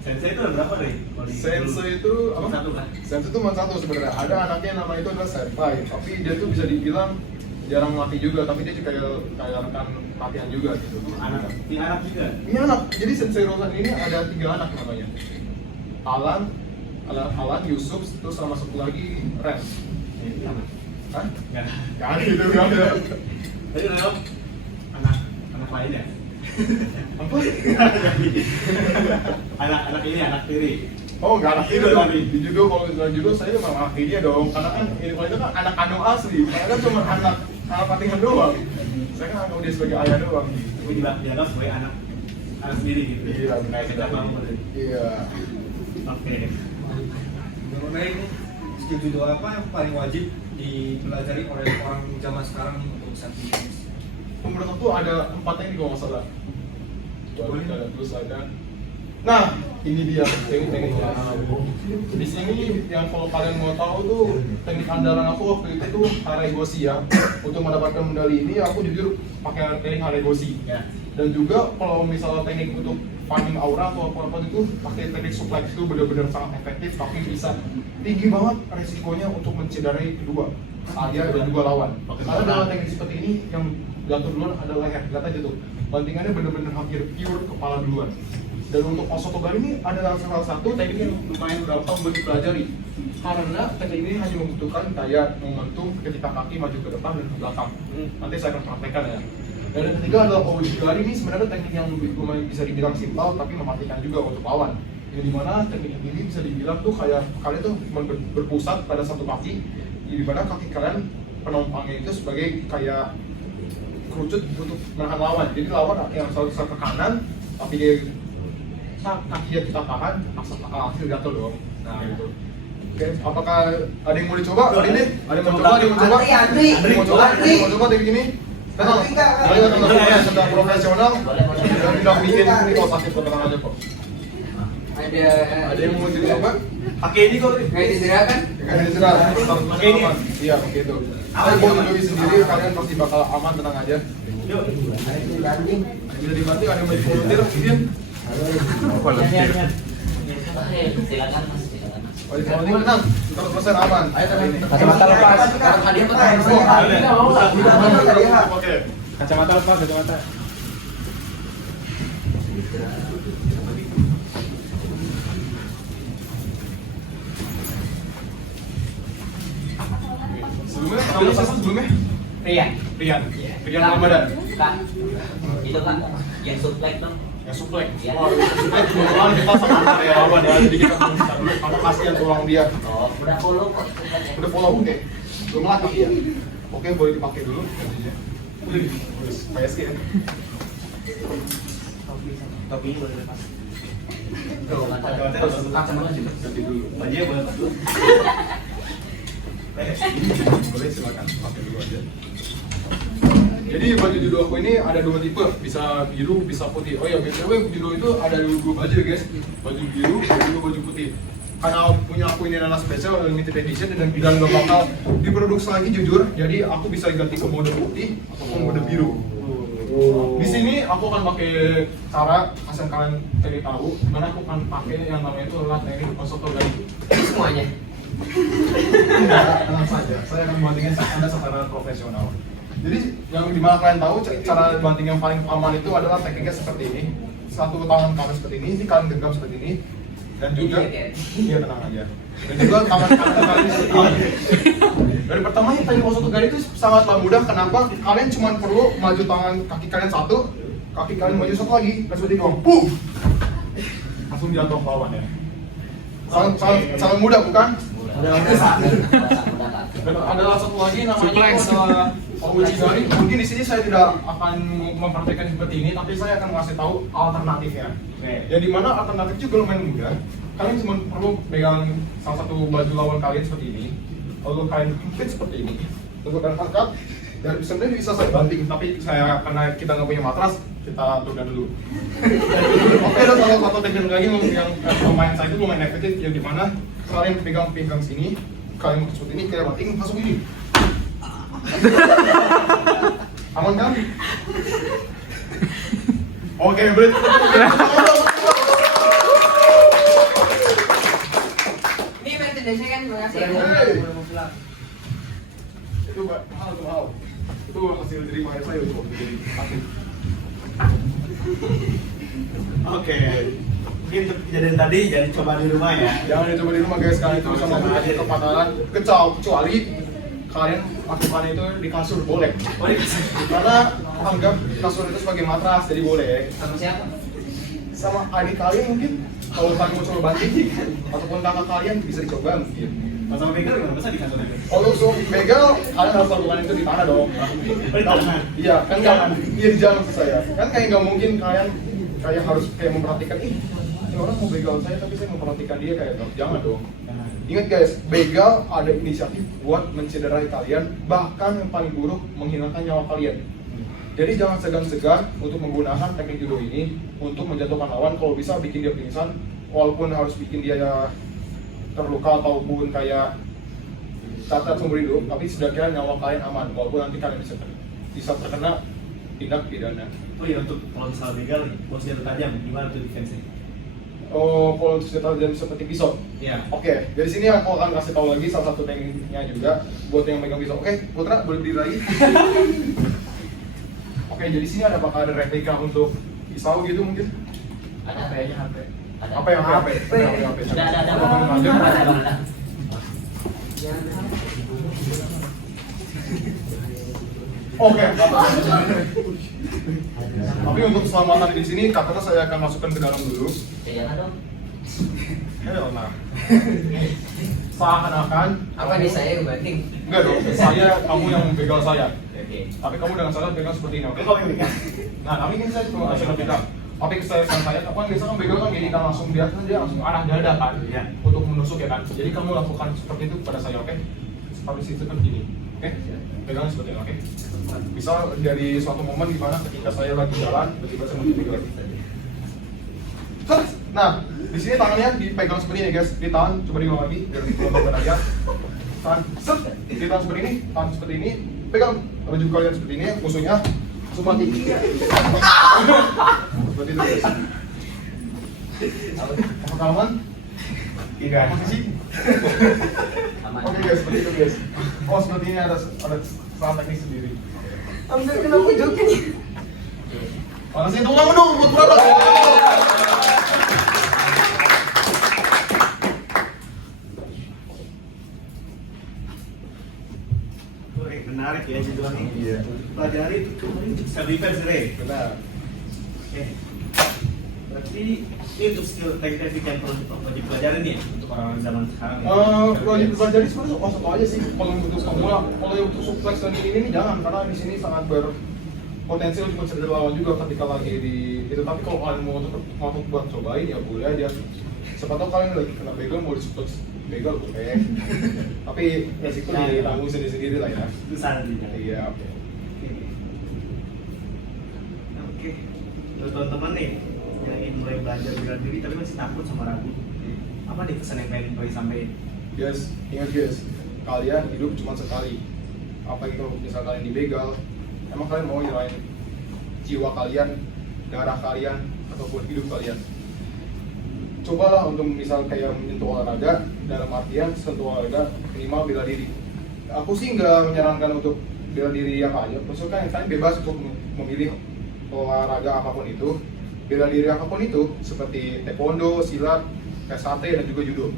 Sensei itu ada berapa deh? Sensei itu apa? Satu kan? Sensei itu cuma satu sebenarnya. Ada anaknya yang namanya itu adalah senpai, tapi dia tuh bisa dibilang jarang melatih juga, tapi dia juga kayak rekan latihan juga gitu. Anak juga. Ini anak. Jadi Sensei Rosan ini ada 3 anak namanya. Alan, Yusuf, terus sama satu lagi Ren. Hah? Enggak. Kan gitu kan. Tadi kenapa? Anak lain ya? Apa? anak ini anak tiri. Oh, enggak anak itu Tapi. di judo, kalau misalnya judo saya memang anak dia dong. Karena kan ini kalau itu kan anak kandung asli. Saya kan cuma anak patingan doang. Saya kan anggap dia sebagai ayah doang. Tapi dianggap sebagai anak sendiri gitu. Iya, benar Kita sekali. bangun. Iya. Oke. Mengenai ini skill judo apa yang paling wajib dipelajari oleh orang zaman sekarang nih untuk bisa bisnis? Menurut aku ada 4 teknik kalau nggak salah. Ada terus ada. Nah, ini dia tekniknya. Di sini yang kalau kalian mau tahu tuh teknik andalan aku waktu itu tuh Haregoshi ya. Untuk mendapatkan medali ini aku jujur pakai teknik Haregoshi. Ya. Dan juga kalau misalnya teknik untuk farming aura atau apa-apa itu pakai teknik suplex itu benar-benar sangat efektif, tapi bisa tinggi banget resikonya untuk mencederai kedua saya dan juga lawan. Karena dalam teknik seperti ini yang jatuh duluan adalah leher, lihat aja tuh bantingannya benar-benar hampir pure kepala duluan. Dan untuk Osotogari ini adalah salah satu teknik yang lumayan gampang buat dipelajari karena teknik ini hanya membutuhkan kayak momentum ketika kaki maju ke depan dan ke belakang. Nanti saya akan praktekkan ya. Dan yang ketiga adalah Ojigari ini sebenarnya teknik yang lumayan bisa dibilang simpel tapi mematikan juga untuk lawan. Yang dimana teknik ini bisa dibilang tuh kayak kalian tuh cuma berpusat pada satu kaki, di mana kaki kalian penompangnya itu sebagai kayak kerucut untuk menahan lawan. Jadi lawan yang selalu ke kanan, tapi dia kaki dia kita tahan, hasil jatuh dong. Nah gitu. Oke, apakah ada yang mau dicoba kali ini? Ada yang mau coba? Ada yang mau coba? Andri. Ada yang mau coba? Ada yang mau coba teknik ini? Tenang, kalian teman-teman sedang profesional dan tidak bikin ini kalau sakit tenang aja kok. Ada yang mau dicoba? Pakai ini kok. Kayak disediakan. Kayak diserah. Pakai ini? Iya, pakai itu. Saya mau jogi sendiri, kalian pasti bakal aman, tenang aja. Yuk. Bisa dibantu, ada yang mau divolunteer mungkin? Silakan Mas, silakan Mas. Oh, divolunteer tenang, 100% aman. Kacamata lepas. Hadiah apa? Oke. Kacamata lepas, kacamata. Sebelumnya, nama siapa sebelumnya? Rian. Rian Ramadan. Kak. Itu Kak, yang suplek dong. Yang suplek. Iya. Oh, suplek kebetulan kita sama karyawan ya, jadi kita karena kasihan tulang dia. Oh, udah follow kok supleknya. Udah follow, oke. Belum latih ya. Oke, boleh dipakai dulu gantinya. PSK ya. Topi ini boleh lepas. Kacamata juga. Ganti dulu. Bajunya boleh lepas dulu. Boleh silakan pakai dulu aja. Jadi baju judo aku ini ada 2 tipe, bisa biru, bisa putih. Oh ya, BTW judo itu ada 2 baju guys, baju biru dan juga baju putih. Karena punya aku ini adalah special limited edition dan nggak bakal diproduksi lagi jujur, jadi aku bisa ganti ke mode putih ataupun mode biru. Di sini aku akan pakai cara asal kalian cari tahu, mana aku akan pakai yang namanya itu adalah teknik Osotogari. Semuanya. Enggak, tenang saja. Saya akan membandingkan Anda secara profesional. Jadi yang dimana kalian tahu cara banting yang paling aman itu adalah tekniknya seperti ini. Satu tangan kalian seperti ini kalian genggam seperti ini, dan juga iya tenang aja. Dan juga tangan kalian seperti ini. Dari pertama yang teknik Osotogari itu sangatlah mudah. Kenapa? Kalian cuma perlu maju tangan kaki kalian satu, kaki kalian maju satu lagi, dan seperti doang. Langsung jatuh lawan ya. Sangat mudah bukan? Dan ada satu lagi namanya Ojigari. Mungkin di sini saya tidak akan mempraktekkan seperti ini, tapi saya akan ngasih tahu alternatifnya. Yang dimana alternatif juga lumayan mudah. Kalian cuma perlu pegang salah satu baju lawan kalian seperti ini, lalu kalian himpit seperti ini, lalu kalian angkat, Dan sebenarnya bisa saya banting, tapi karena kita nggak punya matras, kita tunda dulu. Oke, ada salah satu teknik lagi yang pemain saya itu lumayan efektif, yang dimana kalian pegang pinggang sini, kalian mau seperti ini, kalian banting, masuk ini. Aman kan? Oke, boleh. Ini merchandise kan makasih. Itu mahal. Itu hasil dari mahal saya untuk jadi aktif. Oke. Mungkin untuk kejadian tadi jangan coba di rumah ya. Jangan dicoba di rumah guys, kalian itu sama aja kepanasan, kecuali kalian lakukan itu di kasur boleh. Karena anggap kasur itu sebagai matras, jadi boleh. Sama siapa? Sama adik kalian mungkin, kalau kalian mau coba banting, ataupun kakak kalian bisa dicoba mungkin. Masalah begal gimana? Masa di kasur aja? Kalau untuk begal, kalian harus lakukan itu di tanah dong. Di tanah? Iya, kan jangan. Iya di jalan maksud saya. Kan kayak nggak mungkin kalian kayak harus kayak memperhatikan, ini orang mau begal saya tapi saya memperhatikan dia kayak jangan dong. Ingat guys, begal ada inisiatif buat mencederai kalian, bahkan yang paling buruk menghinakan nyawa kalian. Jadi jangan segan-segan untuk menggunakan teknik judo ini untuk menjatuhkan lawan. Kalau bisa bikin dia pingsan, walaupun harus bikin dia terluka ataupun kayak cacat seumur hidup, tapi setidaknya nyawa kalian aman, walaupun nanti kalian bisa terkena tindak pidana. Oh iya, untuk kalau misalnya begal, kalau senjata tajam, gimana tuh defense-nya? Oh, kalau untuk senjata tajam seperti pisau. Iya. Oke, dari sini aku akan kasih tahu lagi salah satu tekniknya juga buat yang megang pisau. Oke, Putra boleh berdiri lagi. Oke, jadi sini apakah ada replika untuk pisau gitu mungkin? Ada. HP-nya HP. Ada. Apa yang HP? Ada. Oke, tapi untuk keselamatan di sini, katanya saya akan masukkan ke dalam dulu. Jangan dong. Hell nah. Seakan-akan Apa nih saya banting? enggak dong, kamu yang begal saya. Oke. Tapi kamu dengan saya begal seperti ini, oke? Kamu yang begal. Nah, tapi kan saya cuma kasih begal. Tapi kesalahan saya, kan biasa kan begal kan gini kan langsung dia langsung arah dada kan, Iya. untuk menusuk ya kan. Jadi kamu lakukan seperti itu kepada saya, oke? Seperti sistem gini, oke? Pegangan seperti ini, oke? Bisa dari suatu momen di mana ketika saya lagi jalan, tiba-tiba saya mau begal. Nah, di sini tangannya dipegang seperti ini guys, ditahan, coba diulang lagi, biar kelihatan aja. Tahan, set, ditahan seperti ini, tahan seperti ini, pegang baju kalian seperti ini, musuhnya langsung mati. Seperti itu guys. Apakah aman? Tidak. Posisi? Aman. Oke guys, seperti itu guys. Oh seperti ini ada salah teknik sendiri. Ambil kenapa jokin? Mana sih tolong dong buat berapa? Oke, menarik ya judo ini. Iya. Pelajari itu self defense deh. Benar. Oke. Berarti ini untuk skill teknik yang perlu dipelajari nih ya, untuk orang zaman sekarang. Kalau dipelajari sebenarnya satu aja sih. Kalau untuk pemula, kalau untuk suplex dan ini jangan, karena di sini sangat berpotensi untuk mencederai lawan juga ketika lagi di itu. Tapi kalau kalian mau buat cobain ya boleh aja. Siapa tahu kalian lagi kena begal mau di suplex begal boleh. Tapi resiko ditanggung sendiri lah ya. Itu saran juga. Iya. Oke. Oke. Untuk teman-teman nih yang ingin mulai belajar bela diri tapi masih takut sama ragu, apa nih pesan yang pengen bagi sampaikan? Guys, ingat guys, kalian hidup cuma sekali. Apalagi kalau misal kalian dibegal, emang kalian mau nyerahin jiwa kalian, darah kalian, ataupun hidup kalian? Cobalah untuk misal kayak menyentuh olahraga, dalam artian sentuh olahraga minimal bela diri. Aku sih nggak menyarankan untuk bela diri yang aja, maksudnya kalian bebas untuk memilih olahraga apapun itu. Bela diri apapun itu, seperti taekwondo, silat, karate, dan juga judo.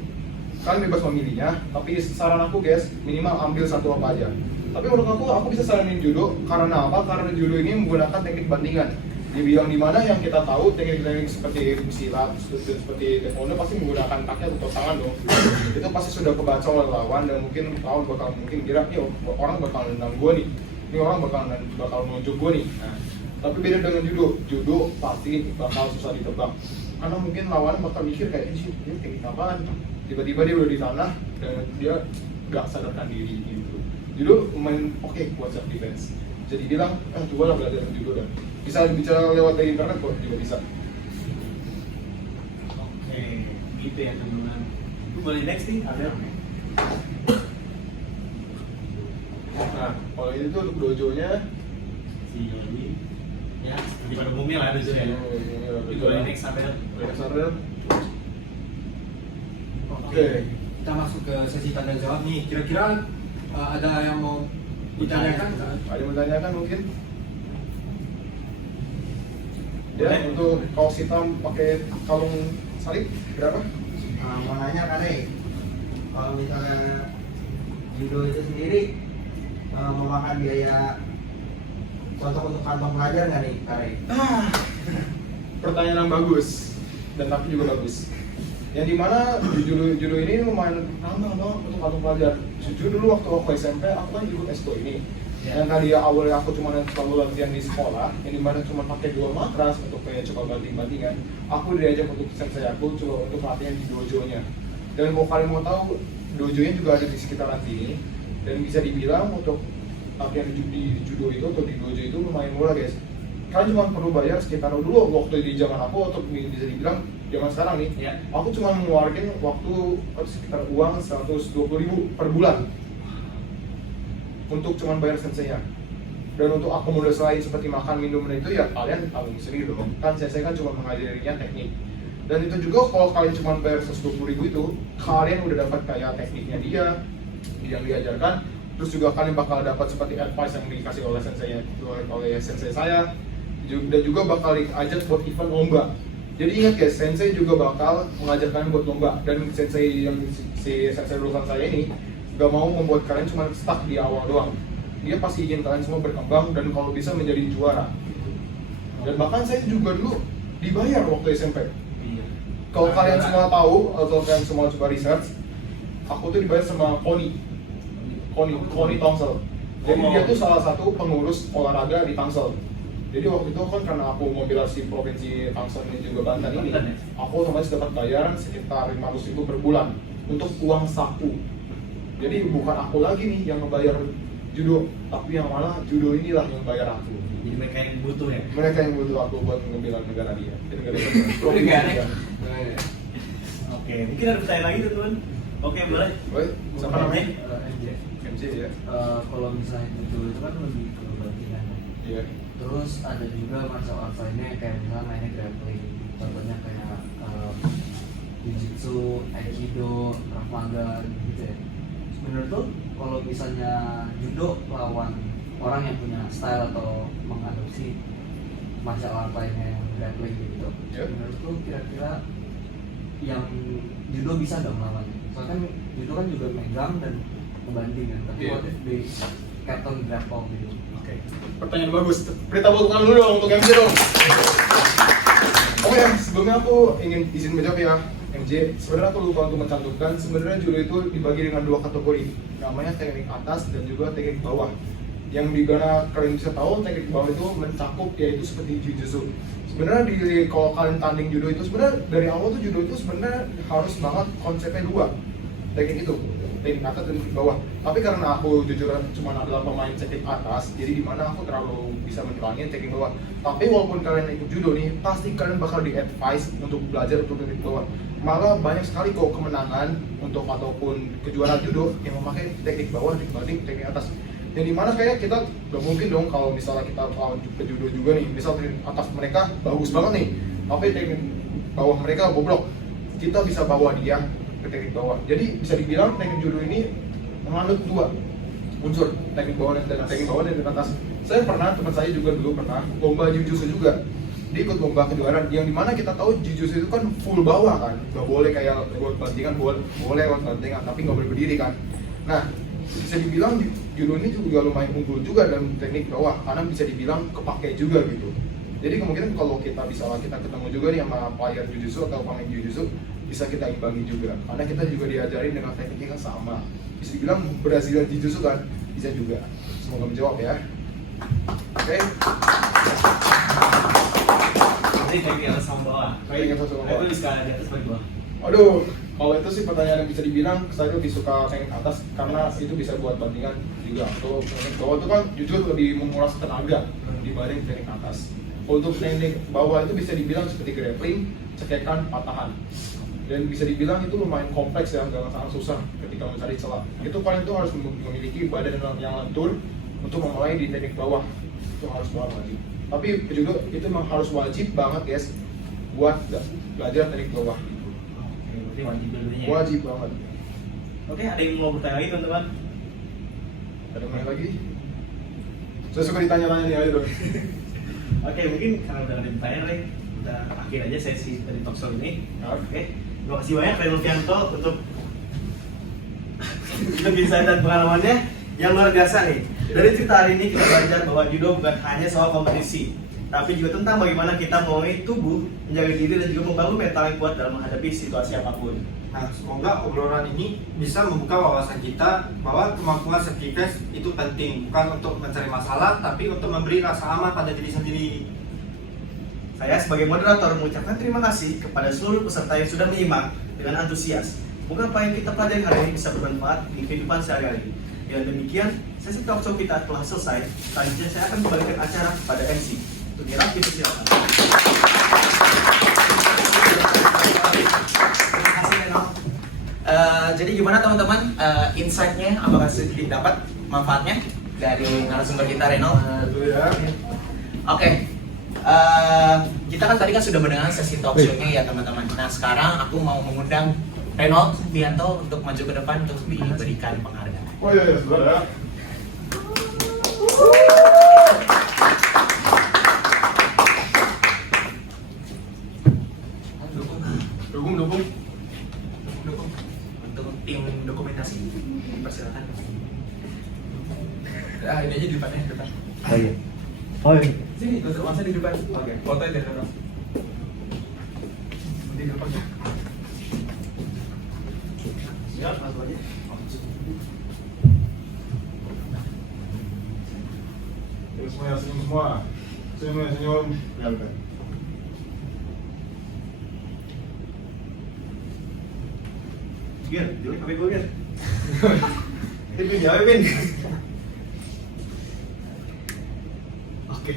Kalian bebas memilihnya, tapi saran aku guys, minimal ambil satu apa aja. Tapi menurut aku bisa saranin judo, karena apa? Karena judo ini menggunakan teknik bandingan. Yang dimana yang kita tahu teknik-teknik seperti silat, seperti taekwondo pasti menggunakan kaki atau tangan dong. Itu pasti sudah kebaca oleh lawan dan mungkin lawan bakal mungkin kira, nih orang bakal nendang gue nih, ini orang bakal nunjuk gue nih. Nah, tapi beda dengan judo pasti bakal susah ditebak. Karena mungkin lawan bakal mikir kayak ini teknik apaan? Tiba-tiba dia udah di tanah dan dia gak sadarkan diri gitu. Judo lumayan oke buat self defense. bisa dibilang coba lah belajar judo dan bisa bicara lewat dari internet kok juga bisa. Oke, gitu ya teman-teman. Itu boleh next nih, ada. Nah, kalau ini tuh untuk dojo-nya Si Yodi. Ya, seperti pada umumnya lah dojo ya. Itu boleh next ada. Oke, kita masuk ke sesi tanya jawab nih. Kira-kira ada yang mau ditanyakan? Ada yang menanyakan mungkin? Ya, Boleh. untuk kaos hitam pakai kalung salib berapa? Mau nanya Kare, kalau misalnya judo itu sendiri memakan biaya untuk kantong pelajar nggak nih Kare? Pertanyaan yang bagus dan tapi juga bagus. Yang dimana judo ini lumayan ramah banget untuk kantong pelajar. Jujur dulu waktu aku SMP aku kan ikut ESCO ini. Ya. Yang tadi awalnya aku cuma selalu latihan di sekolah, yang dimana cuma pakai 2 matras untuk kayak coba banting-bantingan. Aku diajak untuk sensei aku coba untuk latihan di dojo-nya. Dan kalau kalian mau tahu, dojo-nya juga ada di sekitaran sini. Dan bisa dibilang untuk latihan di judo itu atau di dojo itu lumayan murah guys. Kalian cuma perlu bayar sekitar dulu waktu di zaman aku atau bisa dibilang zaman sekarang nih. Ya. Aku cuma mengeluarkan waktu sekitar uang 120.000 per bulan untuk cuman bayar senseinya. Dan untuk akomodasi lain seperti makan, minum dan itu ya kalian tanggung sendiri dong. Kan sensei kan cuma mengajarinya teknik. Dan itu juga kalau kalian cuma bayar 120.000 itu, kalian udah dapat kayak tekniknya dia yang diajarkan. Terus juga kalian bakal dapat seperti advice yang dikasih oleh sensei saya. Dan juga bakal diajak buat event lomba. Jadi ingat guys, sensei juga bakal mengajar kalian buat lomba. Dan sensei yang si sensei lulusan saya ini gak mau membuat kalian cuma stuck di awal doang. Dia pasti ingin kalian semua berkembang dan kalau bisa menjadi juara. Dan bahkan saya juga dulu dibayar waktu SMP. Kalau kalian semua tahu atau kalian semua coba research, aku tuh dibayar sama Koni Tangsel. Jadi dia tuh salah satu pengurus olahraga di Tangsel. Jadi waktu itu kan karena aku mau bela si provinsi Tangsel ini juga Banten ini, aku otomatis dapat bayaran sekitar 500.000 per bulan untuk uang saku. Jadi bukan aku lagi nih yang membayar judo, tapi yang malah judo inilah yang bayar aku. Jadi mereka yang butuh ya. Mereka yang butuh aku buat ngebela negara dia. Negara Negara. Oke, mungkin ada pertanyaan lagi tuh teman. Oke, boleh. Baik, siapa namanya? MJ. MJ ya. Kalau misalnya itu kan lebih ke bantingan. Iya. Terus ada juga martial arts lainnya kayak misalnya mainnya grappling. Contohnya kayak jiu-jitsu, aikido, krav maga gitu ya. Sebenarnya tuh kalau misalnya judo lawan orang yang punya style atau mengadopsi martial art lainnya yang grappling gitu. Ya. Menurut tuh kira-kira yang judo bisa nggak melawannya? Soalnya kan judo kan juga megang dan ngebanting kan. Tapi Iya. what if they captain grapple gitu? Oke. Pertanyaan bagus. Berita tangan dulu dong untuk MJ dong. Oke, sebelumnya aku ingin izin menjawab ya. MJ, sebenarnya aku lupa untuk mencantumkan, sebenarnya judo itu dibagi dengan 2 kategori, namanya teknik atas dan juga teknik bawah. Yang dimana kalian bisa tahu teknik bawah itu mencakup yaitu seperti jiu-jitsu. Sebenarnya kalau kalian tanding judo itu sebenarnya dari awal tuh judo itu sebenarnya harus banget konsepnya 2 teknik itu, teknik atas dan teknik bawah. Tapi karena aku jujur cuma adalah pemain teknik atas, jadi dimana aku terlalu bisa menerangin teknik bawah. Tapi walaupun kalian ikut judo nih, pasti kalian bakal di-advise untuk belajar untuk teknik bawah. Malah banyak sekali kok kemenangan untuk ataupun kejuaraan judo yang memakai teknik bawah dibanding teknik atas. Yang dimana kayak kita gak mungkin dong kalau misalnya kita ke judo juga nih, misal teknik atas mereka bagus banget nih, tapi teknik bawah mereka boblok, kita bisa bawa dia ke teknik bawah. Jadi bisa dibilang teknik judo ini menganut 2 unsur, teknik bawah dan teknik atas. Saya pernah, teman saya juga dulu pernah lomba jiu-jitsu juga. Dia ikut lomba kejuaraan, yang dimana kita tahu jiu-jitsu itu kan full bawah kan, nggak boleh kayak lewat bantingan, boleh lewat bantingan, tapi nggak boleh berdiri kan. Nah, bisa dibilang judo ini juga lumayan unggul juga dalam teknik bawah, karena bisa dibilang kepake juga gitu. Jadi kemungkinan kalau kita ketemu juga nih sama player jiu-jitsu atau pemain jiu-jitsu, bisa kita imbangi juga, karena kita juga diajarin dengan tekniknya kan sama. Bisa dibilang Brazilian jiu-jitsu kan, bisa juga. Semoga menjawab ya. Oke. Jadi teknik atas sama bawah. Teknik atas sama bawah. Aku di skala di atas bagi bawah. Aduh, Kalau itu sih pertanyaan yang bisa dibilang saya lebih suka teknik atas karena itu bisa buat bandingan juga. Untuk teknik bawah itu kan jujur lebih menguras tenaga dibanding teknik atas. Untuk teknik bawah itu bisa dibilang seperti grappling, cekekan, patahan. Dan bisa dibilang itu lumayan kompleks ya, sangat susah ketika mencari celah. Itu kalian tuh harus memiliki badan yang lentur untuk memulai di teknik bawah. Itu harus banget wajib. Tapi juga itu memang harus wajib banget guys buat belajar teknik bawah. Berarti wajib dulunya. Wajib banget. Oke, ada yang mau bertanya lagi teman-teman? Ada yang lain lagi? Saya suka ditanya-tanya nih aja dong. Oke, mungkin karena udah ada yang bertanya nih, kita akhir aja sesi dari talkshow ini. Oke, terima kasih banyak Reno Fianto untuk insight dan pengalamannya yang luar biasa nih. Dari cerita hari ini kita belajar bahwa judo bukan hanya soal kompetisi, tapi juga tentang bagaimana kita menguasai tubuh, menjaga diri dan juga membangun mental yang kuat dalam menghadapi situasi apapun. Nah, semoga obrolan ini bisa membuka wawasan kita bahwa kemampuan self defense itu penting, bukan untuk mencari masalah, tapi untuk memberi rasa aman pada diri sendiri. Saya sebagai moderator mengucapkan terima kasih kepada seluruh peserta yang sudah menyimak dengan antusias. Semoga apa yang kita pelajari hari ini bisa bermanfaat di kehidupan sehari-hari. Dengan demikian, sesi talkshow kita telah selesai. Selanjutnya saya akan kembalikan acara kepada MC. Untuk dirap, kita silakan. Jadi gimana teman-teman, insight-nya apakah sedikit dapat manfaatnya dari narasumber kita Reno? Betul ya. Oke, kita kan tadi kan sudah mendengar sesi talk show-nya ya teman-teman. Nah sekarang aku mau mengundang Reno Fianto untuk maju ke depan untuk diberikan penghargaan. Oh iya, iya, sudah ya. Dukung. Untuk tim dokumentasi dipersilakan. Ini aja di depannya, di depan. Oh iya. Sini, tutup masa di depan. Oke, fotoin dari depan. Di depan. Siap, langsung aja. Terus semuanya senyum semua. Senyum. Ya udah. Gir, jelek HP gue, Gir. Ini jawab, Bin. Oke.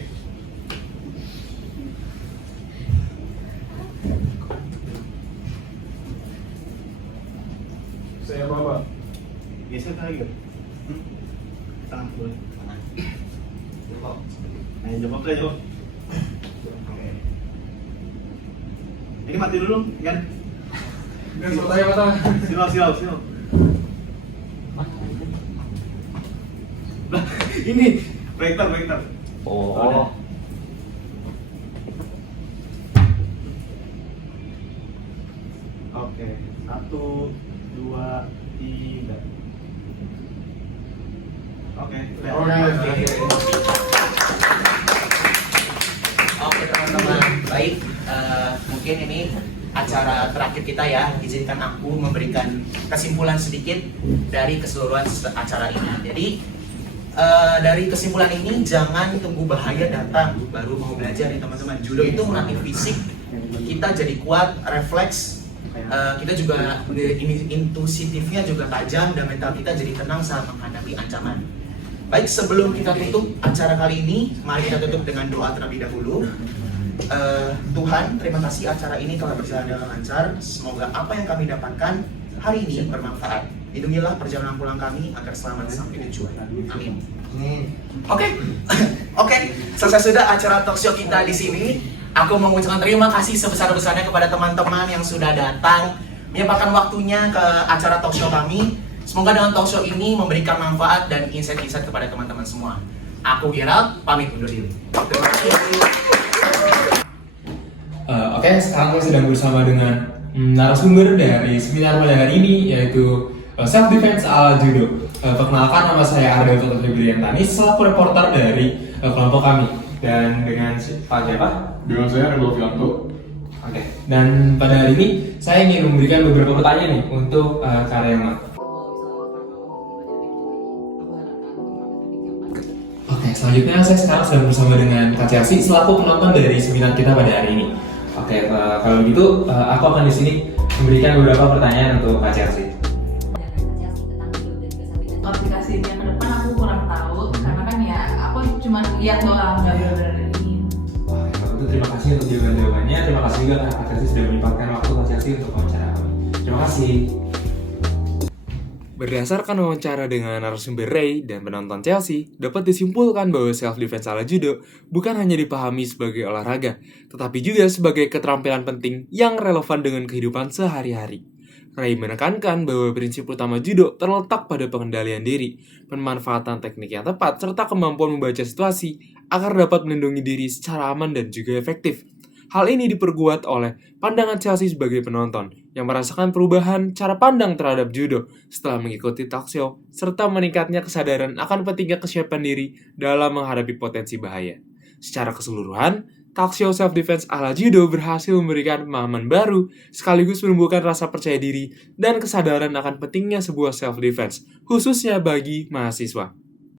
Saya bawa. Geser kali, Gir. Tangan boleh. Jawab. Nah, jawab. Oke. Ini mati dulu, kan? Mata. Silau. Lah, ini proyektor. Oh. Oke, 1, 2, 3. Oke, udah. Oke teman-teman, baik. Mungkin ini acara terakhir kita ya. Izinkan aku memberikan kesimpulan sedikit dari keseluruhan acara ini. Jadi dari kesimpulan ini jangan tunggu bahaya datang baru mau belajar nih teman-teman. Judo itu melatih fisik, kita jadi kuat, refleks. Kita juga ini intuitifnya juga tajam dan mental kita jadi tenang saat menghadapi ancaman. Baik, sebelum kita tutup acara kali ini, mari kita tutup dengan doa terlebih dahulu. Tuhan, terima kasih acara ini telah berjalan dengan lancar. Semoga apa yang kami dapatkan hari ini bermanfaat. Lindungilah perjalanan pulang kami agar selamat sampai tujuan. Amin. Oke, selesai sudah acara talkshow kita di sini. Aku mengucapkan terima kasih sebesar-besarnya kepada teman-teman yang sudah datang menyempatkan waktunya ke acara talkshow kami. Semoga dengan talkshow ini memberikan manfaat dan insight-insight kepada teman-teman semua. Aku Gerald, pamit undur diri. Terima kasih. Oke, sekarang saya sedang bersama dengan narasumber dari seminar pada hari ini, yaitu Self Defense ala Judo. Perkenalkan, nama saya Arda Febriantani, selaku reporter dari kelompok kami. Dan dengan Pak siapa? Dengan saya Reno Fianto. Oke, dan pada hari ini saya ingin memberikan beberapa pertanyaan nih untuk Karyama. Oke, selanjutnya saya sekarang sedang bersama dengan Kak Chelsea selaku penonton dari seminar kita pada hari ini. Oke, kalau gitu aku akan di sini memberikan beberapa pertanyaan untuk Kak Chelsea. Aplikasinya ke depan aku kurang tahu karena kan ya aku cuma lihat doang nggak benar-benar ini. Wah, kalau itu terima kasih untuk jawaban-jawabannya. Terima kasih juga Kak Chelsea sudah menyempatkan waktu Kak Chelsea untuk wawancara kami. Terima kasih. Berdasarkan wawancara dengan narasumber Ray dan penonton Chelsea, dapat disimpulkan bahwa self-defense ala judo bukan hanya dipahami sebagai olahraga, tetapi juga sebagai keterampilan penting yang relevan dengan kehidupan sehari-hari. Ray menekankan bahwa prinsip utama judo terletak pada pengendalian diri, pemanfaatan teknik yang tepat, serta kemampuan membaca situasi agar dapat melindungi diri secara aman dan juga efektif. Hal ini diperkuat oleh pandangan Chelsea sebagai penonton yang merasakan perubahan cara pandang terhadap judo setelah mengikuti talk show serta meningkatnya kesadaran akan pentingnya kesiapan diri dalam menghadapi potensi bahaya. Secara keseluruhan, talk show self-defense ala judo berhasil memberikan pemahaman baru sekaligus menumbuhkan rasa percaya diri dan kesadaran akan pentingnya sebuah self-defense, khususnya bagi mahasiswa.